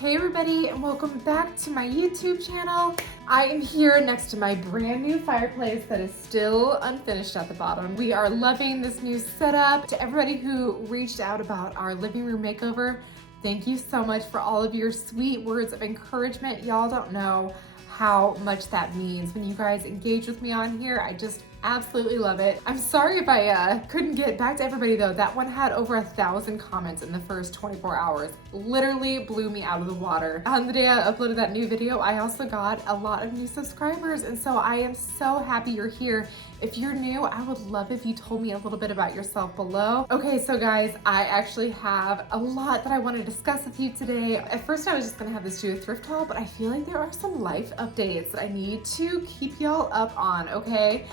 Hey everybody, and welcome back to my YouTube channel. I am here next to my brand new fireplace that is still unfinished at the bottom. We are loving this new setup. To everybody who reached out about our living room makeover, thank you so much for all of your sweet words of encouragement. Y'all don't know how much that means when you guys engage with me on here. I just absolutely love it. I'm sorry if I couldn't get back to everybody though. That one had over 1,000 comments in the first 24 hours. Literally blew me out of the water. On the day I uploaded that new video, I also got a lot of new subscribers, and so I am so happy you're here. If you're new, I would love if you told me a little bit about yourself below. Okay, so guys, I actually have a lot that I want to discuss with you today. At first I was just gonna have this do a thrift haul, but I feel like there are some life updates that I need to keep y'all up on, okay?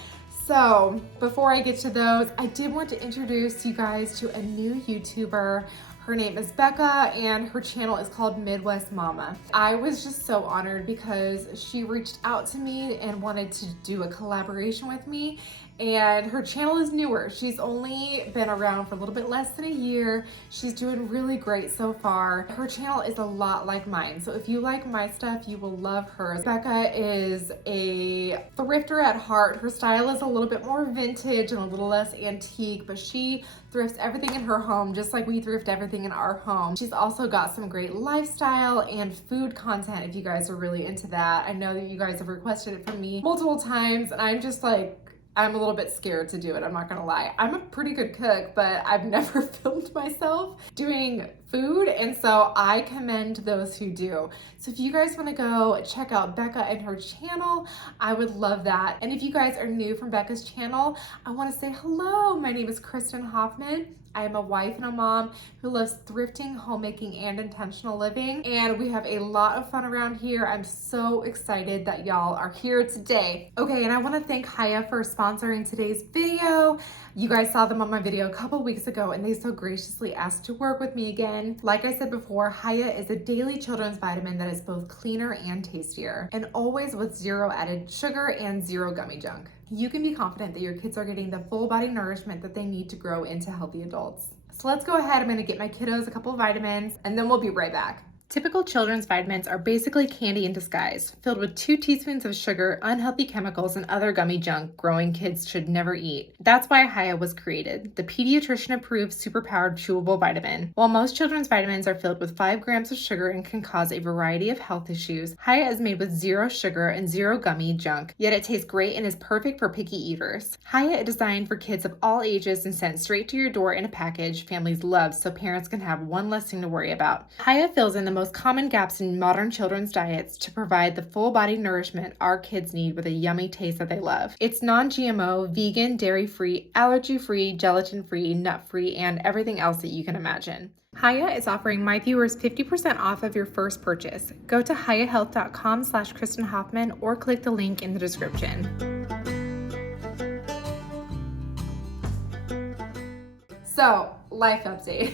So before I get to those, I did want to introduce you guys to a new YouTuber. Her name is Bekah and her channel is called Midwest Mama. I was just so honored because she reached out to me and wanted to do a collaboration with me. And her channel is newer. She's only been around for a little bit less than a year. She's doing really great so far. Her channel is a lot like mine. So if you like my stuff, you will love hers. Bekah is a thrifter at heart. Her style is a little bit more vintage and a little less antique, but she thrifts everything in her home just like we thrift everything in our home. She's also got some great lifestyle and food content if you guys are really into that. I know that you guys have requested it from me multiple times, and I'm just like, I'm a little bit scared to do it, I'm not gonna lie. I'm a pretty good cook, but I've never filmed myself doing food, and so I commend those who do. So if you guys wanna go check out Bekah and her channel, I would love that. And if you guys are new from Bekah's channel, I wanna say hello. My name is Kristen Hoffman. I am a wife and a mom who loves thrifting, homemaking, and intentional living. And we have a lot of fun around here. I'm so excited that y'all are here today. Okay, and I wanna thank Hiya for sponsoring today's video. You guys saw them on my video a couple weeks ago and they so graciously asked to work with me again. Like I said before, Hiya is a daily children's vitamin that is both cleaner and tastier, and always with zero added sugar and zero gummy junk. You can be confident that your kids are getting the full body nourishment that they need to grow into healthy adults. So let's go ahead. I'm gonna get my kiddos a couple of vitamins and then we'll be right back. Typical children's vitamins are basically candy in disguise, filled with 2 teaspoons of sugar, unhealthy chemicals, and other gummy junk growing kids should never eat. That's why Hiya was created, the pediatrician-approved superpowered chewable vitamin. While most children's vitamins are filled with 5 grams of sugar and can cause a variety of health issues, Hiya is made with 0 sugar and 0 gummy junk, yet it tastes great and is perfect for picky eaters. Hiya is designed for kids of all ages and sent straight to your door in a package families love so parents can have one less thing to worry about. Hiya fills in the most common gaps in modern children's diets to provide the full body nourishment our kids need with a yummy taste that they love. It's non-GMO, vegan, dairy-free, allergy-free, gelatin-free, nut-free, and everything else that you can imagine. Hiya is offering my viewers 50% off of your first purchase. Go to hiyahealth.com/Kristen Hoffman or click the link in the description. So, life update.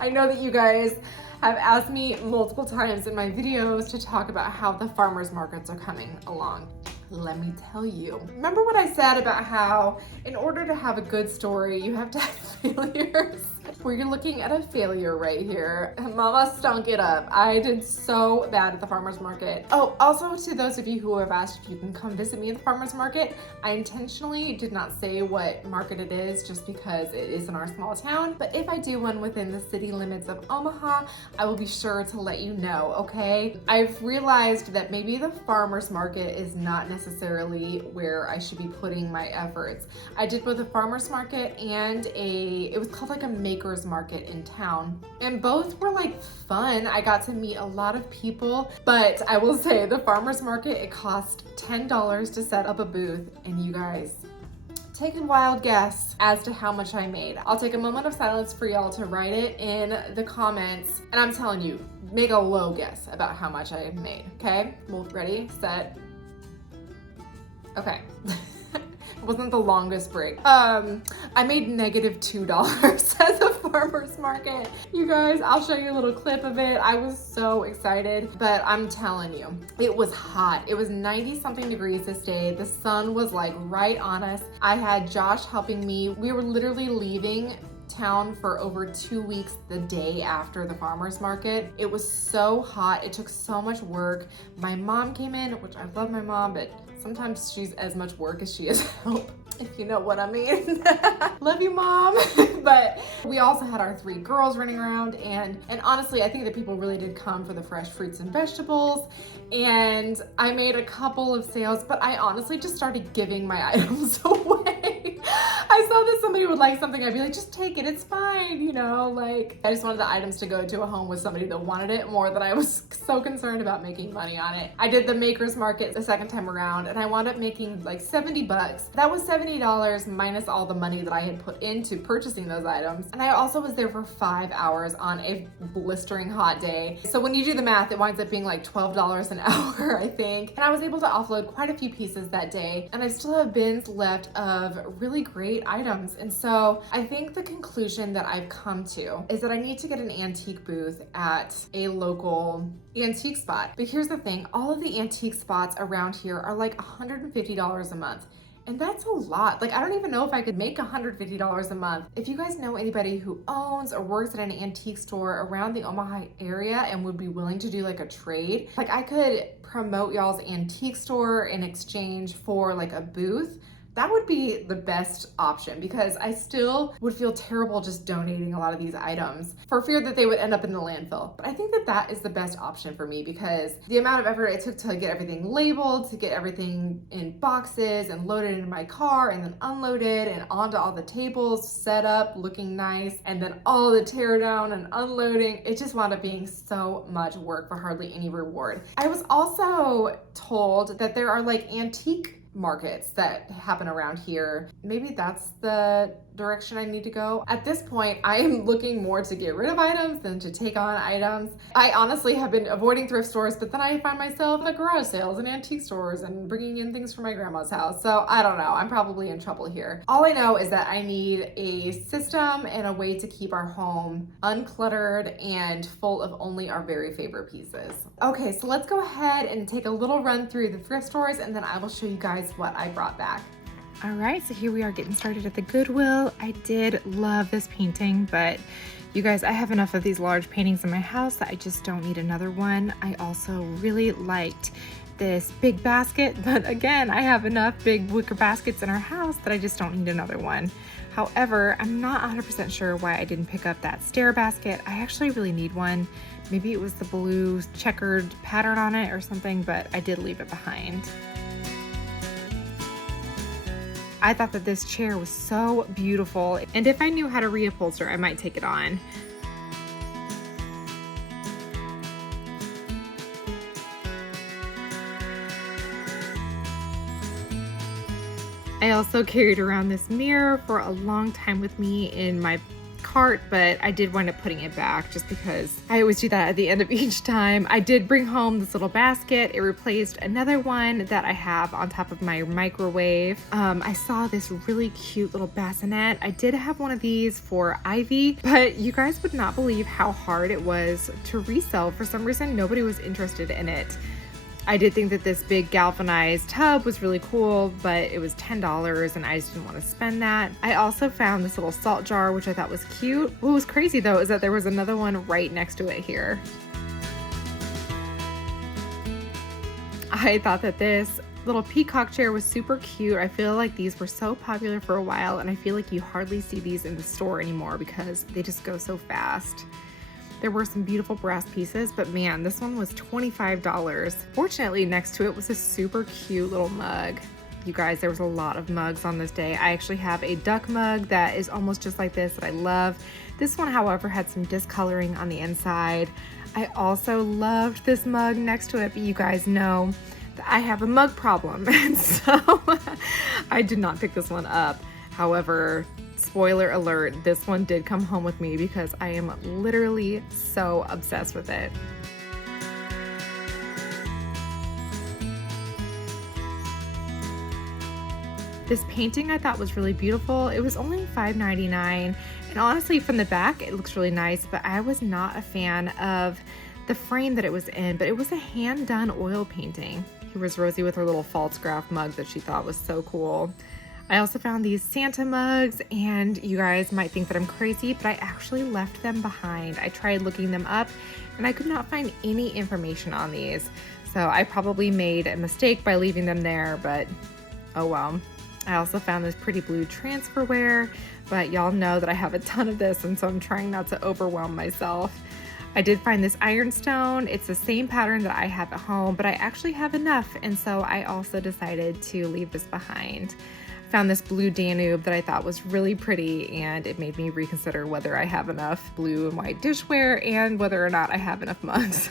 I know that you guys have asked me multiple times in my videos to talk about how the farmers markets are coming along. Let me tell you. Remember what I said about how in order to have a good story, you have to have failures? We're looking at a failure right here. Mama stunk it up. I did so bad at the farmer's market. Oh, also to those of you who have asked if you can come visit me at the farmer's market, I intentionally did not say what market it is just because it is in our small town. But if I do one within the city limits of Omaha, I will be sure to let you know, okay? I've realized that maybe the farmer's market is not necessarily where I should be putting my efforts. I did both a farmer's market and it was called like a maker's market in town, and both were like fun. I got to meet a lot of people, but I will say the farmer's market, it cost $10 to set up a booth, and you guys, take a wild guess as to how much I made. I'll take a moment of silence for y'all to write it in the comments, and I'm telling you, make a low guess about how much I made, okay? Well, ready, set, okay. It wasn't the longest break. I made -$2 at the farmer's market. You guys, I'll show you a little clip of it. I was so excited, but I'm telling you, it was hot. It was 90 something degrees this day. The sun was like right on us. I had Josh helping me. We were literally leaving town for over 2 weeks the day after the farmer's market. It was so hot. It took so much work. My mom came in, which I love my mom, but sometimes she's as much work as she is help, if you know what I mean. Love you, Mom. But we also had our 3 girls running around, and honestly, I think that people really did come for the fresh fruits and vegetables. And I made a couple of sales, but I honestly just started giving my items away. I saw that somebody would like something, I'd be like, just take it, it's fine, you know, like I just wanted the items to go to a home with somebody that wanted it more than I was so concerned about making money on it. I did the maker's market the second time around, and I wound up making like 70 bucks. That was $70 minus all the money that I had put into purchasing those items. And I also was there for 5 hours on a blistering hot day. So when you do the math, it winds up being like $12 an hour, I think. And I was able to offload quite a few pieces that day, and I still have bins left of really great items. And so I think the conclusion that I've come to is that I need to get an antique booth at a local antique spot. But here's the thing, all of the antique spots around here are like $150 a month. And that's a lot. Like, I don't even know if I could make $150 a month. If you guys know anybody who owns or works at an antique store around the Omaha area and would be willing to do like a trade, like I could promote y'all's antique store in exchange for like a booth. That would be the best option, because I still would feel terrible just donating a lot of these items for fear that they would end up in the landfill. But I think that that is the best option for me, because the amount of effort it took to get everything labeled, to get everything in boxes and loaded into my car and then unloaded and onto all the tables, set up, looking nice, and then all the tear down and unloading, it just wound up being so much work for hardly any reward. I was also told that there are like antique markets that happen around here. Maybe that's the direction I need to go. At this point, I am looking more to get rid of items than to take on items. I honestly have been avoiding thrift stores, but then I find myself at garage sales and antique stores and bringing in things from my grandma's house. So I don't know, I'm probably in trouble here. All I know is that I need a system and a way to keep our home uncluttered and full of only our very favorite pieces. Okay, so let's go ahead and take a little run through the thrift stores, and then I will show you guys what I brought back. All right, so here we are getting started at the Goodwill. I did love this painting, but you guys, I have enough of these large paintings in my house that I just don't need another one. I also really liked this big basket, but again, I have enough big wicker baskets in our house that I just don't need another one. However, I'm not 100% sure why I didn't pick up that stair basket. I actually really need one. Maybe it was the blue checkered pattern on it or something, but I did leave it behind. I thought that this chair was so beautiful, and if I knew how to reupholster, I might take it on. I also carried around this mirror for a long time with me in my cart, but I did wind up putting it back just because I always do that at the end of each time. I did bring home this little basket. It replaced another one that I have on top of my microwave. I saw this really cute little bassinet. I did have one of these for Ivy, but you guys would not believe how hard it was to resell. For some reason, nobody was interested in it. I did think that this big galvanized tub was really cool, but it was $10 and I just didn't want to spend that. I also found this little salt jar, which I thought was cute. What was crazy though is that there was another one right next to it here. I thought that this little peacock chair was super cute. I feel like these were so popular for a while, and I feel like you hardly see these in the store anymore because they just go so fast. There were some beautiful brass pieces, but man, this one was $25. Fortunately, next to it was a super cute little mug. You guys, there was a lot of mugs on this day. I actually have a duck mug that is almost just like this that I love. This one, however, had some discoloring on the inside. I also loved this mug next to it, but you guys know that I have a mug problem, and so I did not pick this one up. However, spoiler alert, this one did come home with me because I am literally so obsessed with it. This painting I thought was really beautiful. It was only $5.99, and honestly from the back it looks really nice, but I was not a fan of the frame that it was in, but it was a hand-done oil painting. Here was Rosie with her little false graph mug that she thought was so cool. I also found these Santa mugs, and you guys might think that I'm crazy, but I actually left them behind. I tried looking them up and I could not find any information on these. So I probably made a mistake by leaving them there, but oh well. I also found this pretty blue transferware, but y'all know that I have a ton of this, and so I'm trying not to overwhelm myself. I did find this ironstone. It's the same pattern that I have at home, but I actually have enough, and so I also decided to leave this behind. Found this blue Danube that I thought was really pretty, and it made me reconsider whether I have enough blue and white dishware and whether or not I have enough mugs.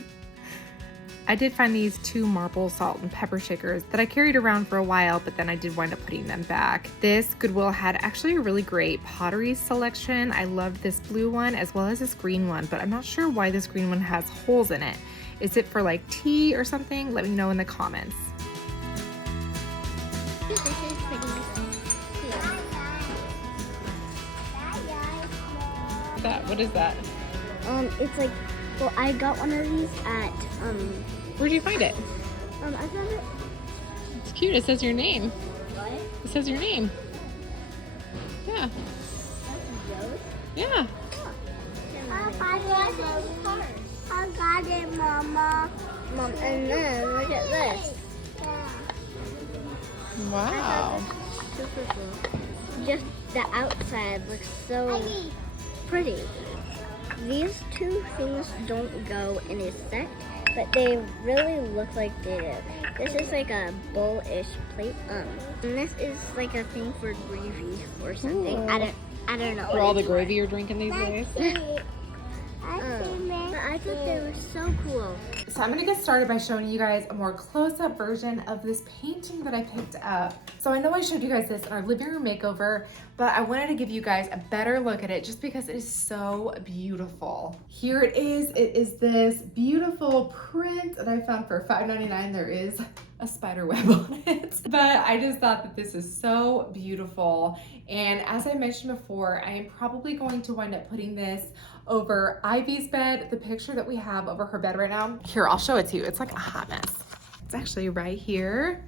I did find these 2 marble salt and pepper shakers that I carried around for a while, but then I did wind up putting them back. This Goodwill had actually a really great pottery selection. I loved this blue one as well as this green one, but I'm not sure why this green one has holes in it. Is it for like tea or something? Let me know in the comments. This is pretty cool. What is that? It's like, well, I got one of these at, Where'd you find it? I found it. It's cute. It says your name. What? It says your name. Yeah. That's yours? Yeah. I got it, Mama. Mom, and then look at this. Wow. Super cool. Just the outside looks so pretty. These 2 things don't go in a set, but they really look like they do. This is like a bowl-ish plate. And this is like a thing for gravy or something. Ooh. I don't know. For all the gravy you're drinking these days. But I thought they were so cool. So I'm gonna get started by showing you guys a more close-up version of this painting that I picked up. So I know I showed you guys this in our living room makeover, but I wanted to give you guys a better look at it just because it is so beautiful. Here it is. It is this beautiful print that I found for $5.99. There is a spider web on it, but I just thought that this is so beautiful. And as I mentioned before, I am probably going to wind up putting this over Ivy's bed, the picture that we have over her bed right now. Here, I'll show it to you. It's like a hot mess. It's actually right here.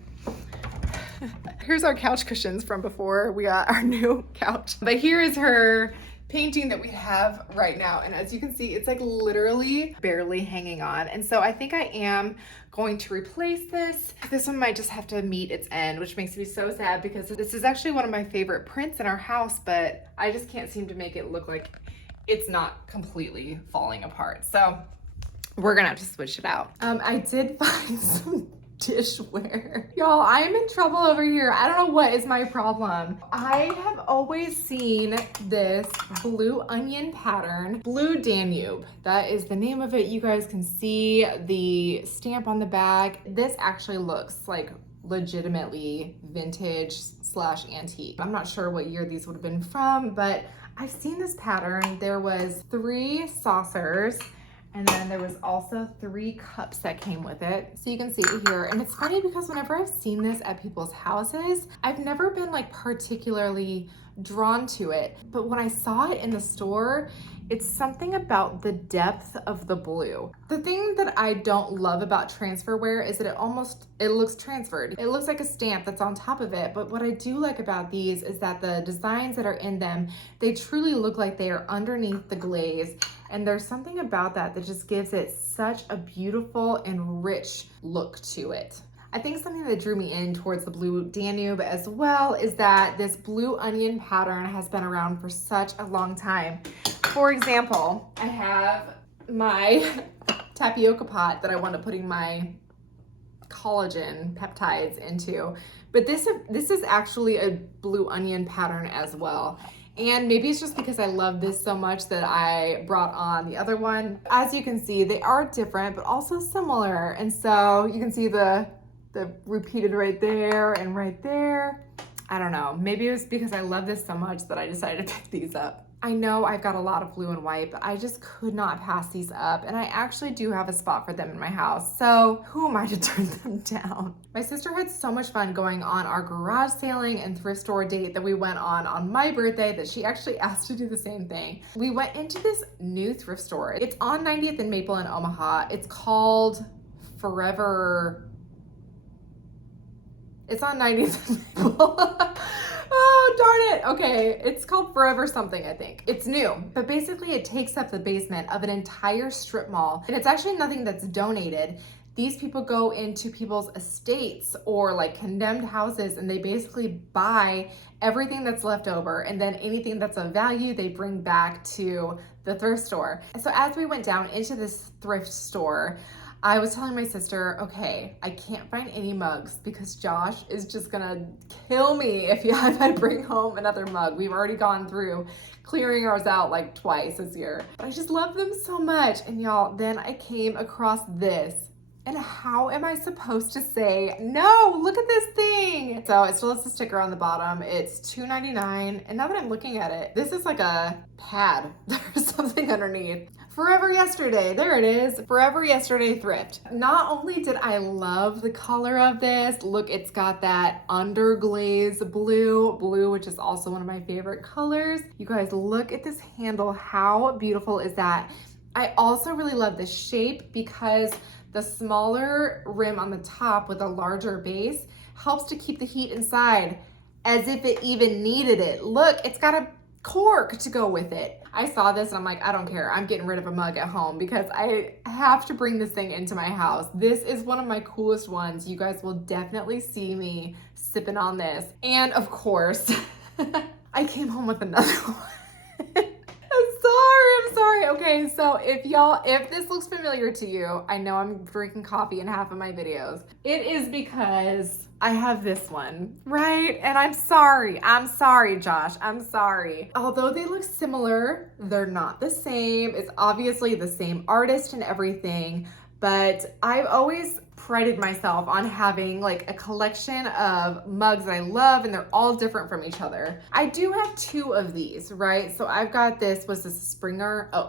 Here's our couch cushions from before we got our new couch. But here is her painting that we have right now. And as you can see, it's like literally barely hanging on. And so I think I am going to replace this. This one might just have to meet its end, which makes me so sad because this is actually one of my favorite prints in our house, but I just can't seem to make it look like it's not completely falling apart. So we're gonna have to switch it out. I did find some dishware. Y'all, I am in trouble over here. I don't know what is my problem. I have always seen this blue onion pattern, blue Danube. That is the name of it. You guys can see the stamp on the back. This actually looks like legitimately vintage / antique. I'm not sure what year these would have been from, but I've seen this pattern. There was 3 saucers, and then there was also 3 cups that came with it. So you can see it here. And it's funny because whenever I've seen this at people's houses, I've never been like particularly drawn to it. But when I saw it in the store, it's something about the depth of the blue. The thing that I don't love about transferware is that it looks transferred. It looks like a stamp that's on top of it. But what I do like about these is that the designs that are in them, they truly look like they are underneath the glaze. And there's something about that that just gives it such a beautiful and rich look to it. I think something that drew me in towards the blue Danube as well is that this blue onion pattern has been around for such a long time. For example, I have my tapioca pot that I want to putting my collagen peptides into, but this is actually a blue onion pattern as well. And maybe it's just because I love this so much that I brought on the other one. As you can see, they are different, but also similar. And so you can see the repeated right there and right there. I don't know, maybe it was because I love this so much that I decided to pick these up. I know I've got a lot of blue and white, but I just could not pass these up, and I actually do have a spot for them in my house, so who am I to turn them down? My sister had so much fun going on our garage sailing and thrift store date that we went on my birthday that she actually asked to do the same thing. We went into this new thrift store. It's on 90th and Maple in Omaha. It's called Forever. It's on 90th and Maple. darn it. Okay, it's called Forever something, I think. It's new, but basically it takes up the basement of an entire strip mall, and it's actually nothing that's donated. These people go into people's estates or like condemned houses, and they basically buy everything that's left over, and then anything that's of value they bring back to the thrift store. And so as we went down into this thrift store, I was telling my sister, okay, I can't find any mugs because Josh is just gonna kill me if I bring home another mug. We've already gone through clearing ours out like twice this year. But I just love them so much. And y'all, then I came across this. And how am I supposed to say, no, look at this thing? So it still has the sticker on the bottom. It's $2.99. And now that I'm looking at it, this is like a pad. There's something underneath. Forever Yesterday, there it is. Forever Yesterday Thrift. Not only did I love the color of this, look, it's got that underglaze blue, which is also one of my favorite colors. You guys, look at this handle. How beautiful is that? I also really love the shape because the smaller rim on the top with a larger base helps to keep the heat inside as if it even needed it. Look, it's got a cork to go with it. I saw this and I'm like, I don't care. I'm getting rid of a mug at home because I have to bring this thing into my house. This is one of my coolest ones. You guys will definitely see me sipping on this. And of course, I came home with another one. I'm sorry. Okay, so if this looks familiar to you, I know I'm drinking coffee in half of my videos. It is because I have this one, right? And I'm sorry, Josh, I'm sorry. Although they look similar, they're not the same. It's obviously the same artist and everything, but I've always prided myself on having like a collection of mugs that I love, and they're all different from each other. I do have two of these, right? So I've got this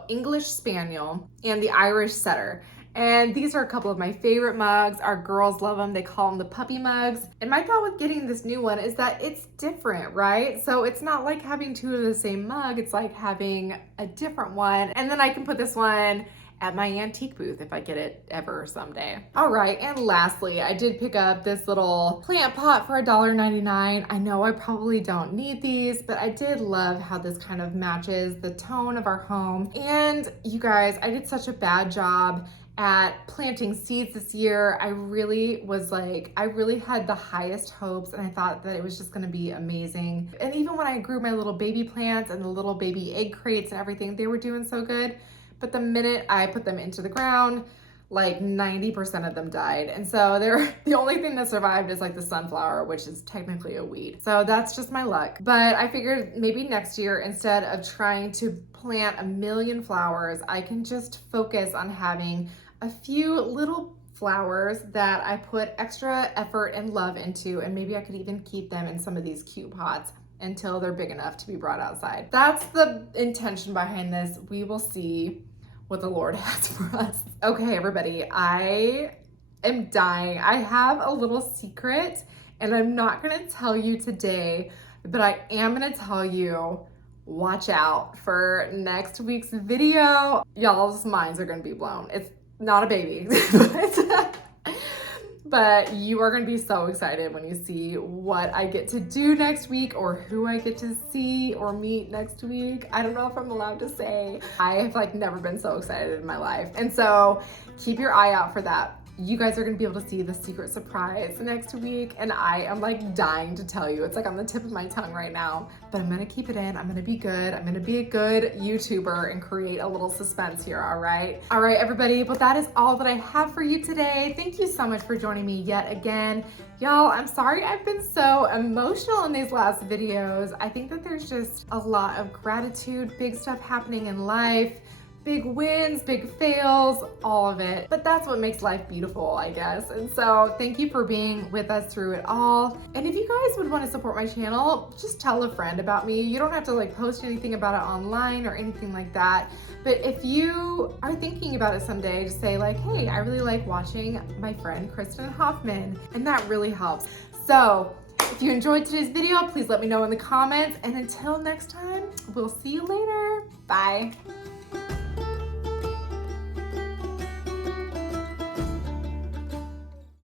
English Spaniel and the Irish Setter. And these are a couple of my favorite mugs. Our girls love them. They call them the puppy mugs. And my thought with getting this new one is that it's different, right? So it's not like having two of the same mug. It's like having a different one. And then I can put this one at my antique booth if I get it ever someday. All right, and lastly, I did pick up this little plant pot for $1.99. I know I probably don't need these, but I did love how this kind of matches the tone of our home. And you guys, I did such a bad job at planting seeds this year. I really had the highest hopes, and I thought that it was just gonna be amazing. And even when I grew my little baby plants and the little baby egg crates and everything, they were doing so good. But the minute I put them into the ground, like 90% of them died. And so the only thing that survived is like the sunflower, which is technically a weed. So that's just my luck. But I figured maybe next year, instead of trying to plant a million flowers, I can just focus on having a few little flowers that I put extra effort and love into, and maybe I could even keep them in some of these cute pots until they're big enough to be brought outside. That's the intention behind this. We will see what the Lord has for us. Okay, everybody, I am dying. I have a little secret, and I'm not gonna tell you today, but I am gonna tell you, watch out for next week's video. Y'all's minds are gonna be blown. It's not a baby, but you are going to be so excited when you see what I get to do next week, or who I get to see or meet next week. I don't know if I'm allowed to say. I have like never been so excited in my life. And so keep your eye out for that. You guys are going to be able to see the secret surprise next week, and I am like dying to tell you. It's like on the tip of my tongue right now, but I'm going to keep it in. I'm going to be good. I'm going to be a good YouTuber and create a little suspense here, all right? All right, everybody, but that is all that I have for you today. Thank you so much for joining me yet again. Y'all, I'm sorry I've been so emotional in these last videos. I think that there's just a lot of gratitude, big stuff happening in life. Big wins, big fails, all of it. But that's what makes life beautiful, I guess. And so thank you for being with us through it all. And if you guys would want to support my channel, just tell a friend about me. You don't have to like post anything about it online or anything like that. But if you are thinking about it someday, just say like, hey, I really like watching my friend Kristen Hoffman. And that really helps. So if you enjoyed today's video, please let me know in the comments. And until next time, we'll see you later. Bye.